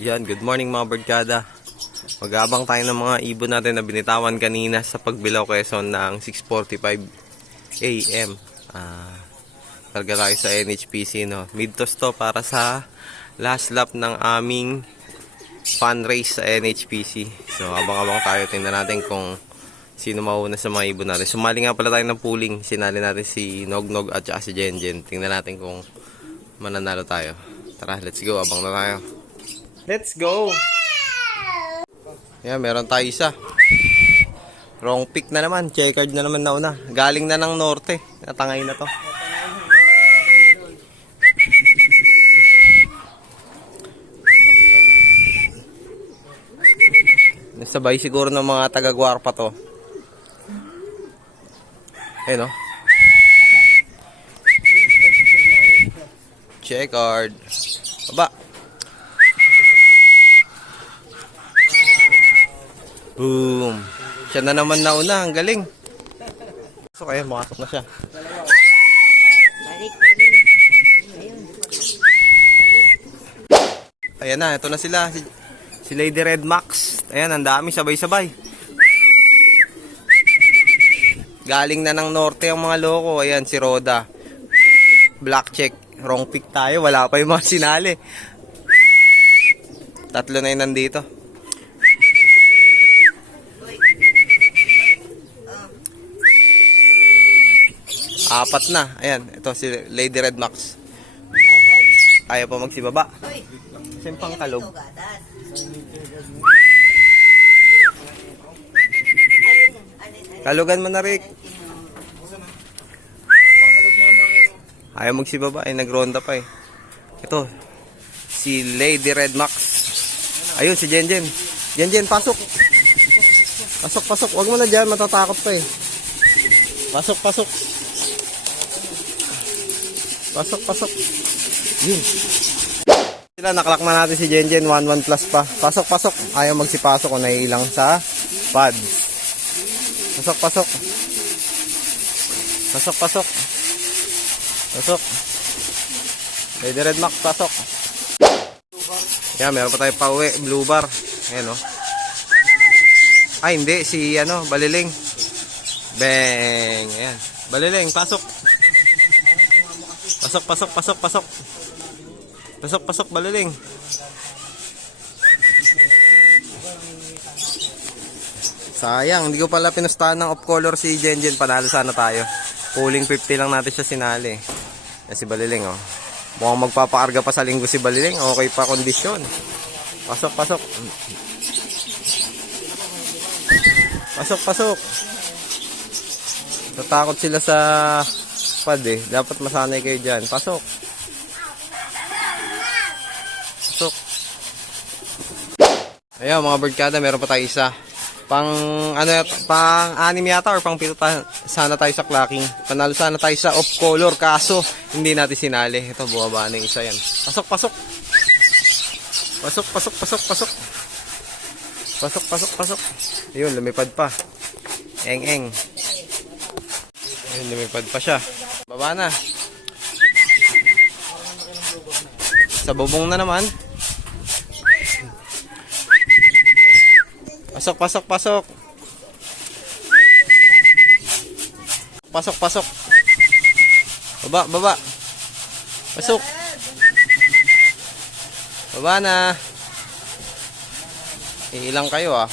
Yan, good morning mga birdkada. Magabang tayo ng mga ibon natin na binitawan kanina sa Pagbilao Quezon ng 6.45 AM. Ah, karga tayo sa NHPC, no? Midtos to para sa last lap ng aming fun race sa NHPC. So, abang-abang tayo. Tingnan natin kung sino mauna sa mga ibon natin. Sumali nga pala tayo ng pooling. Sinali natin si Nognog at si Jenjen. Tingnan natin kung mananalo tayo. Tara, let's go. Abang na tayo. Let's go! Yan, meron tayo isa. Wrong pick na naman. Checkered na naman nauna. Galing na ng norte. Natangay na to. Nasabay siguro ng mga taga-gwarpa to. Eh no? Checkered. Baba. Boom. Siya na naman nauna. Ang galing. So kaya makasok na siya. Ayan na, ito na sila. Si, si Lady Red Max. Ayan, ang dami sabay-sabay. Galing na ng norte ang mga loko. Ayan, si Roda. Black check. Wrong pick tayo. Wala pa yung mga sinali. Tatlo na yun nandito. Apat na. Ayan, ito si Lady Red Max. Ayaw pa magsibaba. Uy, Kasi pang kalog. Kalugan mo na, Rick. Ayaw magsibaba eh, nagronda pa eh. Ito, si Lady Red Max. Ayun, si Jenjen. Jenjen, pasok. Pasok, pasok. Huwag mo na dyan, matatakot pa eh. Pasok, pasok. Pasok, pasok. Yun. Sila, naklak na natin si Jenjen, 1-1 plus pa. Pasok, pasok. Ayaw magsipasok kung naiilang sa pad. Pasok, pasok. Pasok, pasok. Pasok. Lady Red Max, pasok. Yan, meron pa tayo pa uwi. Blue bar. Ayan, oh. Ay, hindi. Si, ano, Baliling. Bang. Ayan. Baliling, pasok. Pasok, pasok, pasok, pasok. Pasok, pasok, Baliling. Sayang, hindi ko pala pinustahan ng off color si Jenjen. Panalo sana tayo. Pulling 50 lang natin siya sinali. Yan si Baliling, oh. Mukhang magpapakarga pa sa linggo si Baliling. Okay pa kondisyon. Pasok, pasok. Pasok, pasok. Natakot sila sa pad eh. Dapat masanay kayo dyan. Pasok. Pasok. Ayun, mga birdkada, meron pa tayo isa. Pang ano pang anim yata or pang pito ta- sana tayo sa clacking. Panalo sana tayo sa off color kaso hindi natin sinali. Ito bumaba na isa yan. Pasok, pasok. Pasok, pasok, pasok, pasok. Pasok, pasok, pasok. Ayun, lumipad pa. Eng, eng. Ayun, lumipad pa siya. Baba na. Sa bubong na naman. Pasok, pasok, pasok. Pasok, pasok. Baba, baba. Pasok. Baba na. Iilang kayo ah.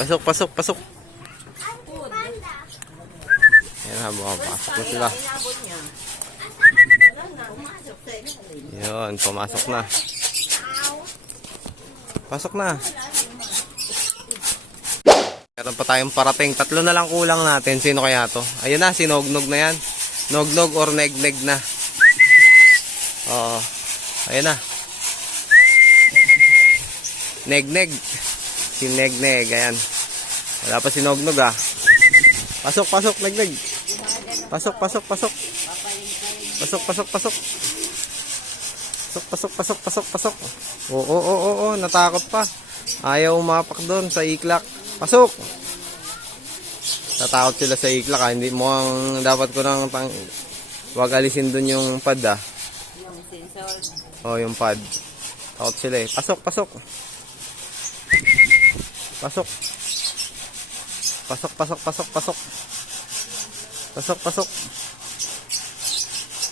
Pasok, pasok, pasok. Yan ha, pasok na sila. Yun, pumasok na. Pasok na. Meron pa tayong parating. Tatlo na lang kulang natin. Sino kaya to? Ayun na, si Nognog na yan. Nognog or Negneg na. Oo. Ayun na. Negneg. Si Negneg. Ayan. Wala pa si Nognog ah. Pasok, pasok, Negneg. Pasok, pasok, pasok. Pasok, pasok, pasok. Pasok, pasok, pasok, pasok, pasok. Oo, oo, oo, oo, natakot pa. Ayaw umapak doon sa iklak. Pasok! Natakot sila sa iklak ha. Hindi mo ang dapat ko nang pang... Huwag alisin doon yung pad ah. Yung sensor. Oh, yung pad. Takot sila eh. Pasok, pasok. Pasok. Pasok, pasok, pasok, pasok. Pasok, pasok.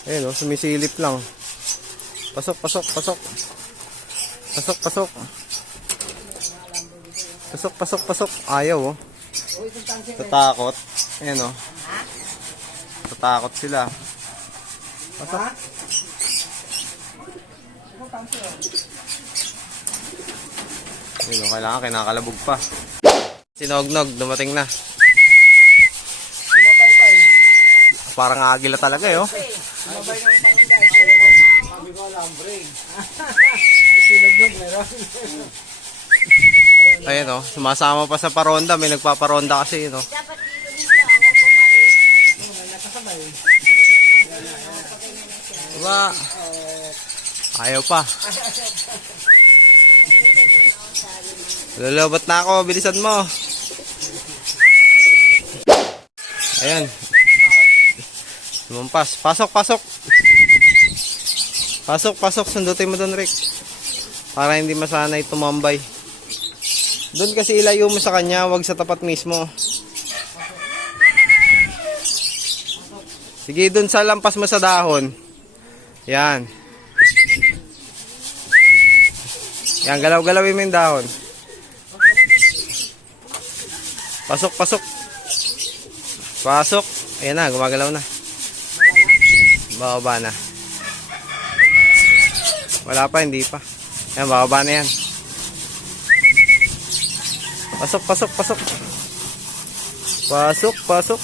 Ayun oh, sumisilip lang. Pasok, pasok, pasok. Pasok, pasok. Pasok, pasok, pasok. Ayaw oh. Tatakot. Ayun oh. Tatakot sila. Pasok. Yun o, kailangan kinakalabog pa. Sinognog, dumating na. Parang agila talaga eh, oh. Ayan oh, sumasama pa sa paronda. May nagpaparonda kasi yun oh. Dapat din siya. Huwag bumalik. Diba? Ayaw pa. Lulobot na ako, bilisan mo. Ayan. Lumampas. Pasok, pasok. Pasok, pasok. Sundutin mo doon, Rick. Para hindi masanay tumambay. Doon kasi ilayo mo sa kanya, wag sa tapat mismo. Sige, doon sa lampas mo sa dahon. Yan. Yan, galaw-galawin mo yung dahon. Pasok, pasok. Pasok. Ayan na, gumagalaw na. Bababa na. Wala pa, hindi pa. Ayan, bababa na yan. Pasok, pasok, pasok. Pasok, pasok.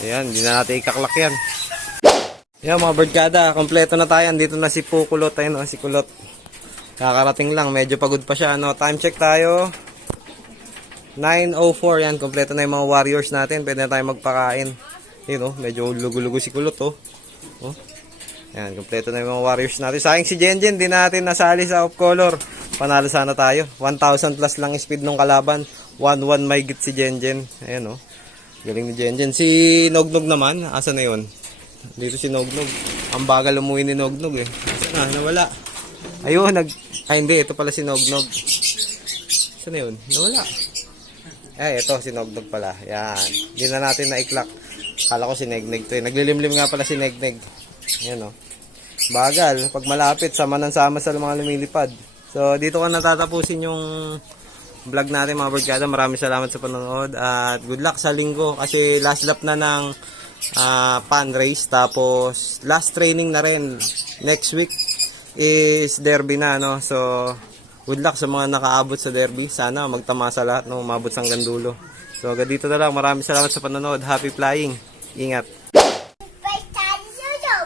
Ayan, hindi na natin ikaklak yan. Ayan mga birdkada, kompleto na tayo. Dito na si Pukulot. Ayun o, si Kulot. Kakarating lang, medyo pagod pa siya. Ano, time check tayo. 9.04 yan, kompleto na yung mga warriors natin. Pwede na tayo magpakain. Yun o, medyo lugo-lugo si Kulot o. Oh. Yan, kompleto na yung mga warriors natin. Sayang si Jenjen, di natin nasali sa off color. Panalo sana tayo. 1,000 plus lang speed nung kalaban. 1-1 may git si Jenjen. Ayan o. Galing ni Jenjen. Si Nognog naman, asa na yun? Dito si Nognog. Ang bagal umuwi ni Nognog eh. Asa na? Nawala. Ayun, nag... Ay hindi, ito pala si Nognog. Saan na yun? Nawala. Ay, ito, si Nognog pala. Yan. Hindi na natin na-iklak. Kala ko si Negneg to eh. Naglilimlim nga pala si Negneg. Yan o. Bagal. Pag malapit, sama ng sama sa mga lumilipad. So, dito ko natatapusin yung vlog natin mga barkada. Maraming salamat sa panonood. At good luck sa linggo. Kasi last lap na ng ah, pan race. Tapos, last training na rin. Next week is derby na. No? So, good luck sa mga nakaabot sa derby. Sana magtamasa lahat. No? Umabot sa hanggang dulo. So hanggang dito na lang. Maraming salamat sa panonood. Happy flying. Ingat. Let's go.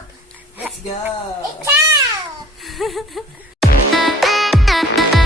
Let's go.